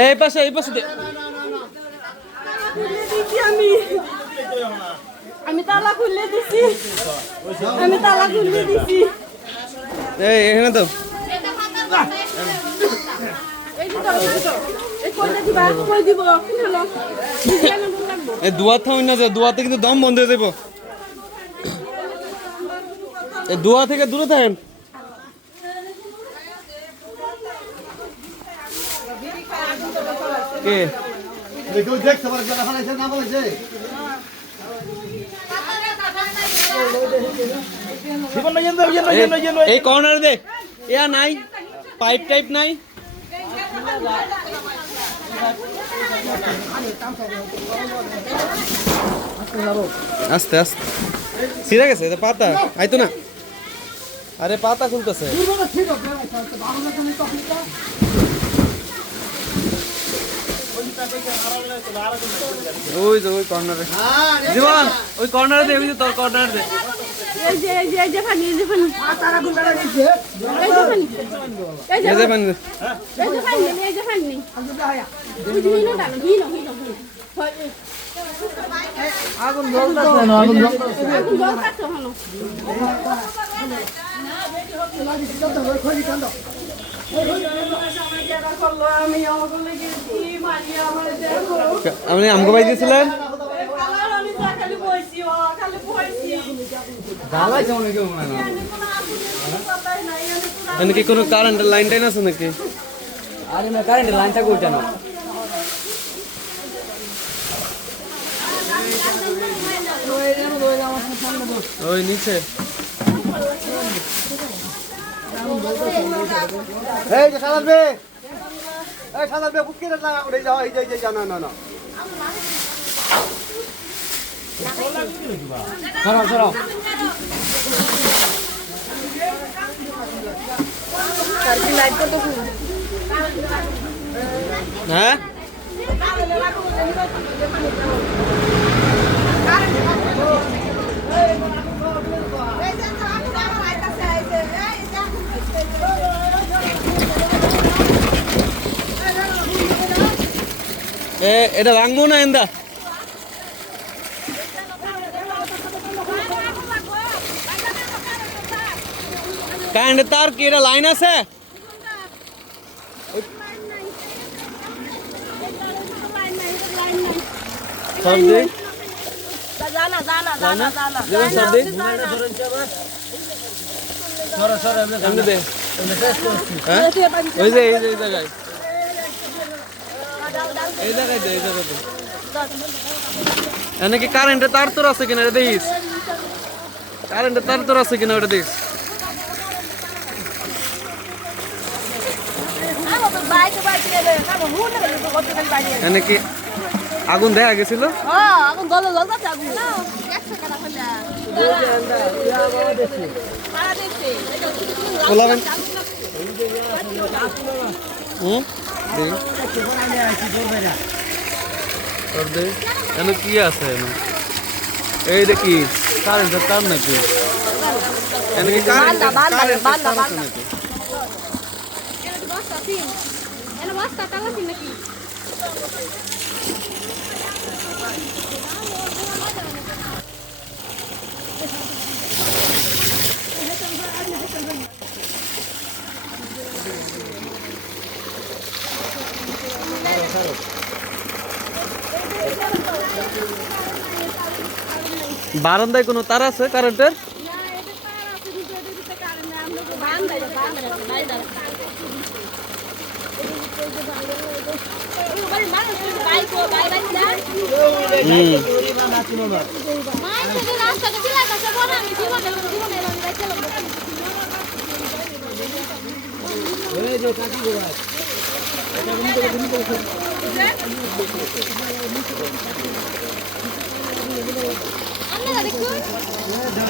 এই পাশে দে। আমি তালা খুলে দিছি। এই এখানে তো এই দুয়ার থামিন না, যে দুয়াতে কিন্তু দম বন্ধ হয়ে যাবো। এই দুয়া থেকে দূরে থাকেন। কে এই কর্নার দে, ইয়া নাই পাইপ টাইপ নাই। আস্তে আস্তে ছিঁড়ে গেছে পাতা, আইতো না। আরে পাতা খুলতেছে। ওই যে ওই কর্নারে জীবন, ওই কর্নারে দে, তোর কর্নারে দে। আগুন জ্বলতেছে না, আগুন জ্বলতেছে। আপনি আমগো বাই দিয়েছিলেন? কি কোনো কারেন্টের লাইন টাইন আছে নাকি? আরে না, কারেন্টের লাইন থাকবে ওইটা না। ওই নিচে এই যে সালাবে, এই সালাবে বুঝকে না ওরে যাও, এই যে না না না সরাও সরাও। হ্যাঁ এটা ভাঙবো না এন্দা। কারেন্টের তার কি এটা লাইন আছে? সর্দি ওই যে এই জায়গায়, এই জায়গায় দে, এই জায়গাতে এনে কি কারেন্টের তার তোর আছে কিনা এটা দেখিস। কারেন্টের তার তোর আছে কিনা ওটা দেখিস। এনে কি আগুন দেখা গেছিল? বলাবেন কি আছে এই দেখি কারেন্টের তার নাকি? বারান্দায় কোনো তার আছে কারেন্টের? আমরা দেখুন